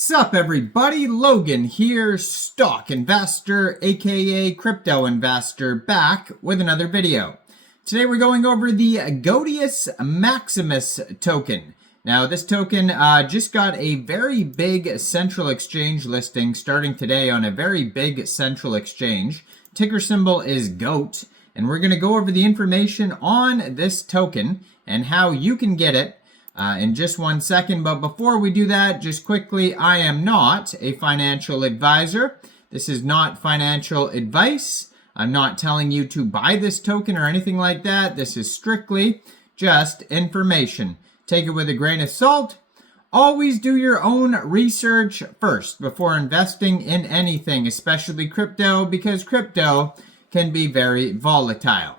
Sup everybody, Logan here, stock investor aka crypto investor, back with another video. Today we're going over the Goatse Maximus token. Now this token just got a very big central exchange listing starting today on a very big central exchange. Ticker symbol is GOAT, and we're going to go over the information on this token and how you can get it in just 1 second. But before we do that, just quickly, I am not a financial advisor. This is not financial advice. I'm not telling you to buy this token or anything like that. This is strictly just information. Take it with a grain of salt. Always do your own research first before investing in anything, especially crypto, because crypto can be very volatile.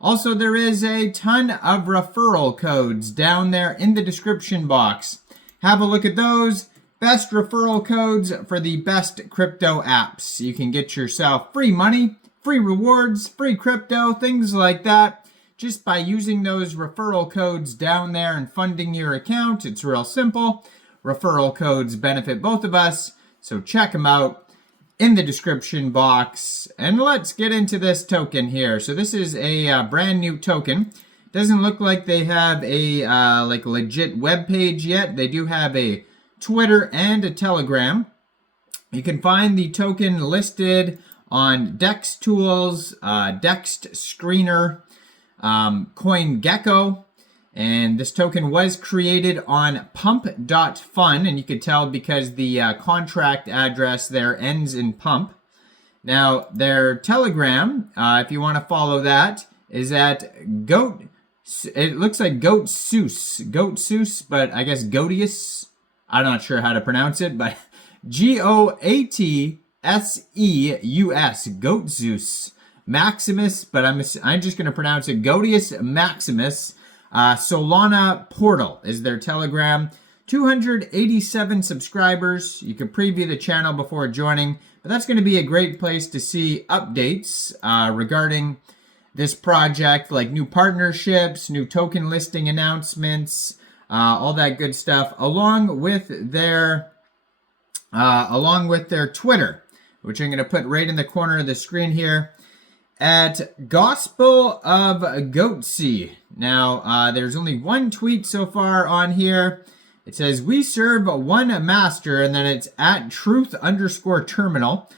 Also, there is a ton of referral codes down there in the description box. Have a look at those. Best referral codes for the best crypto apps. You can get yourself free money, free rewards, free crypto, things like that, just by using those referral codes down there and funding your account. It's real simple. Referral codes benefit both of us, so check them out in the description box. And let's get into this token here. So this is a brand new token. Doesn't look like they have a legit web page yet. They do have a Twitter and a Telegram. You can find the token listed on DEX Tools, DEX Screener, CoinGecko. And this token was created on pump.fun, and you could tell because the contract address there ends in pump. Now, their Telegram, if you want to follow that, is at it looks like Goatseus, but I guess Goatseus. I'm not sure how to pronounce it, but Goatseus, Goatseus. Maximus, but I'm just going to pronounce it Goatse Maximus. Solana portal is their Telegram. 287 subscribers. You can preview the channel before joining, but that's going to be a great place to see updates regarding this project, like new partnerships, new token listing announcements, all that good stuff, along with their Twitter, which I'm going to put right in the corner of the screen here, at Gospel of Goatse. Now, there's only one tweet so far on here. It says, "We serve one master," and then it's at truth_terminal.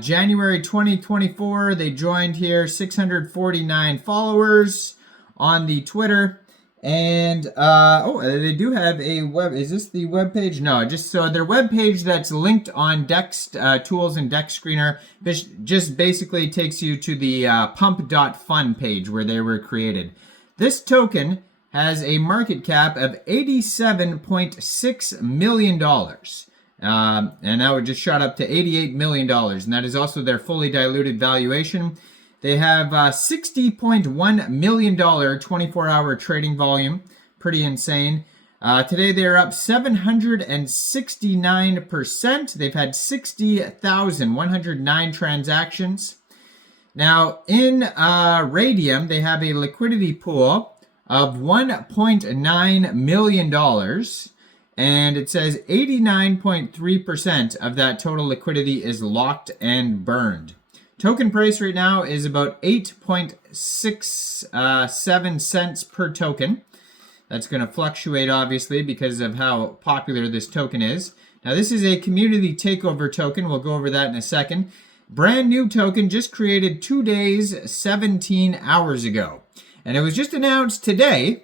January 2024, they joined here, 649 followers on the Twitter. And, they do have a web, is this the web page? No, just so their web page that's linked on DEX Tools and DEX Screener, this just basically takes you to the pump.fun page where they were created. This token has a market cap of $87.6 million. And now it just shot up to $88 million. And that is also their fully diluted valuation. They have $60.1 million 24-hour trading volume. Pretty insane. Today they're up 769%. They've had 60,109 transactions. Now, in Radium, they have a liquidity pool of $1.9 million. And it says 89.3% of that total liquidity is locked and burned. Token price right now is about 8.67 cents per token. That's going to fluctuate, obviously, because of how popular this token is. Now, this is a community takeover token. We'll go over that in a second. Brand new token, just created 2 days, 17 hours ago. And it was just announced today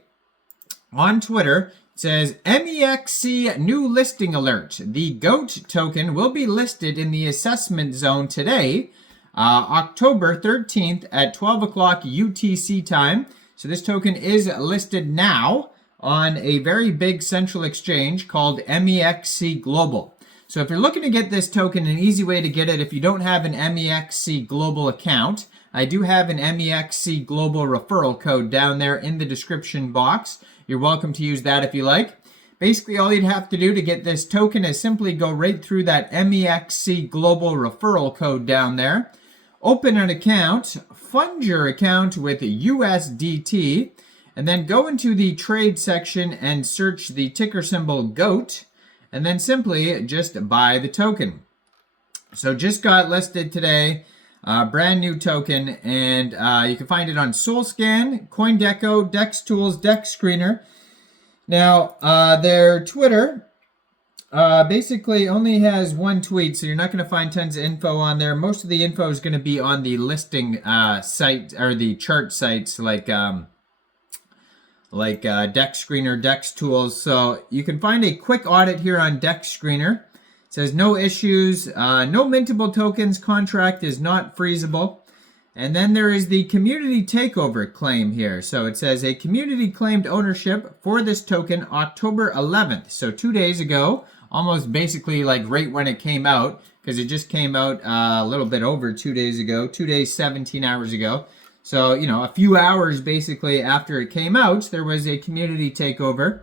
on Twitter. It says, MEXC new listing alert. The GOAT token will be listed in the assessment zone today, October 13th at 12 o'clock UTC time. So this token is listed now on a very big central exchange called MEXC Global. So if you're looking to get this token, an easy way to get it, if you don't have an MEXC Global account, I do have an MEXC Global referral code down there in the description box. You're welcome to use that if you like. Basically, all you'd have to do to get this token is simply go right through that MEXC Global referral code down there. Open an account, fund your account with USDT, and then go into the trade section and search the ticker symbol GOAT. and then simply just buy the token. So just got listed today, brand new token, and you can find it on SolScan, CoinGecko, Dex Tools, Dex Screener. Now, their Twitter basically only has one tweet, so you're not going to find tons of info on there. Most of the info is going to be on the listing site, or the chart sites like Dex Screener, Dex Tools. So you can find a quick audit here on Dex Screener. It says no issues, no mintable tokens, contract is not freezable. And then there is the community takeover claim here. So it says a community claimed ownership for this token October 11th. So 2 days ago, almost basically like right when it came out, because it just came out a little bit over 2 days ago, 2 days, 17 hours ago. So, you know, a few hours basically after it came out, there was a community takeover.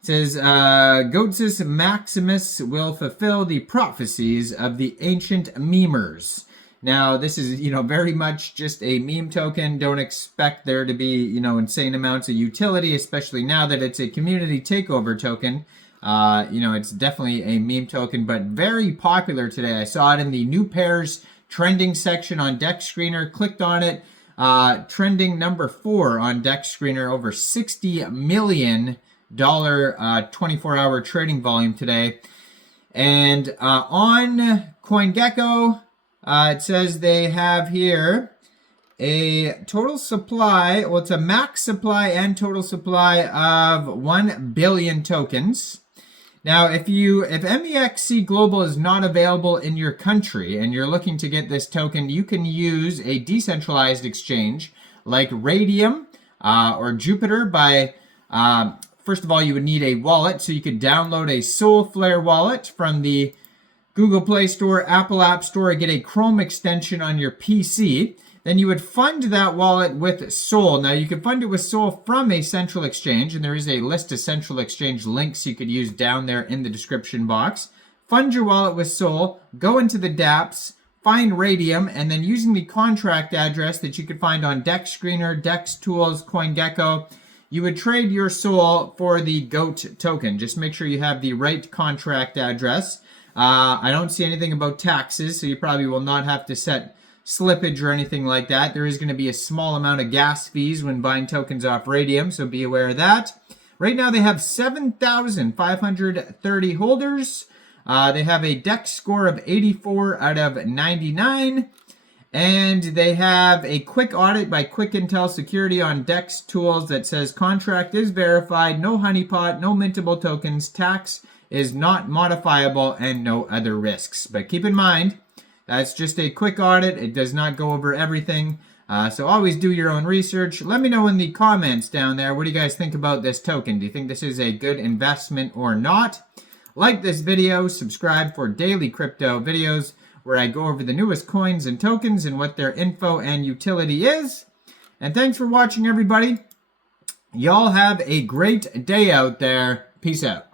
It says, Goatseus Maximus will fulfill the prophecies of the ancient memers. Now, this is, you know, very much just a meme token. Don't expect there to be, you know, insane amounts of utility, especially now that it's a community takeover token. You know, it's definitely a meme token, but very popular today. I saw it in the new pairs trending section on Dex Screener, clicked on it. Trending number 4 on Dex Screener, over $60 million 24-hour trading volume today. And on CoinGecko, it says they have here a total supply, well, it's a max supply and total supply of 1 billion tokens. Now, if MEXC Global is not available in your country and you're looking to get this token, you can use a decentralized exchange like Radium or Jupiter by, first of all, you would need a wallet. So you could download a Solflare wallet from the Google Play Store, Apple App Store, get a Chrome extension on your PC. Then you would fund that wallet with Sol. Now, you can fund it with Sol from a central exchange, and there is a list of central exchange links you could use down there in the description box. Fund your wallet with Sol, go into the dApps, find Radium, and then using the contract address that you could find on Dex Screener, Dex Tools, CoinGecko, you would trade your Sol for the GOAT token. Just make sure you have the right contract address. I don't see anything about taxes, so you probably will not have to set slippage or anything like that. There is going to be a small amount of gas fees when buying tokens off Radium, so be aware of that. Right now they have 7,530 holders. They have a DEX score of 84 out of 99. And they have a quick audit by Quick Intel Security on DEX Tools that says contract is verified, no honeypot, no mintable tokens, tax is not modifiable, and no other risks. But keep in mind, that's just a quick audit. It does not go over everything. So always do your own research. Let me know in the comments down there, what do you guys think about this token? Do you think this is a good investment or not? Like this video, subscribe for daily crypto videos where I go over the newest coins and tokens and what their info and utility is. And thanks for watching, everybody. Y'all have a great day out there. Peace out.